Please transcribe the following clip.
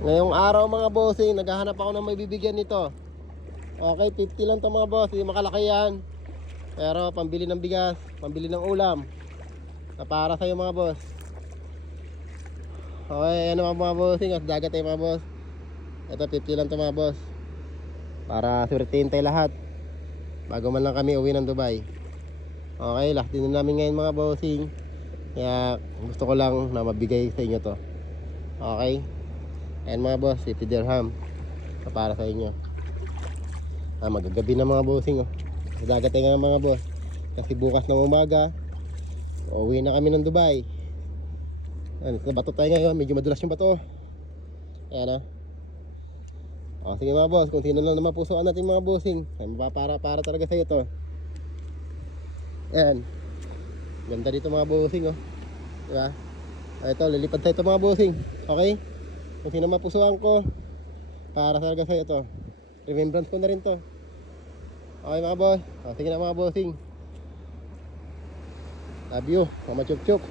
Ngayong araw mga bossing, naghahanap ako ng may bibigyan nito. Okay, 50 lang to mga boss, hindi makalaki yan. Pero pambili ng bigas, pambili ng ulam na para sa'yo mga boss. Okay, ano mga bossing, at dagat tayo mga boss. Ito 50 lang to mga boss, para swertein tayo lahat bago man lang kami uwi ng Dubai. Okay, lahat din namin ngayon mga bossing. Kaya gusto ko lang na mabigay sa inyo to. Okay, ayan mga boss, 50 dirham para sa inyo. Magagabi na mga bossing, oh. Dagat tayo nga mga boss, kasi bukas ng umaga uwi na kami ng Dubai. Sa bato tayo ngayon, medyo madulas yung bato. Ayan, sige mga boss, kung sino lang naman pusoan natin mga bossing, ay para talaga sa iyo to. Ayan, ganda dito mga bossing, oh. Diba? Ito, lilipad sa ito mga bossing. Okay, kung sino mapusuan ko, para talaga sa iyo to. Remembrance ko na rin to. Okay mga boss, sige na mga bossing. Love you, mama chup chup.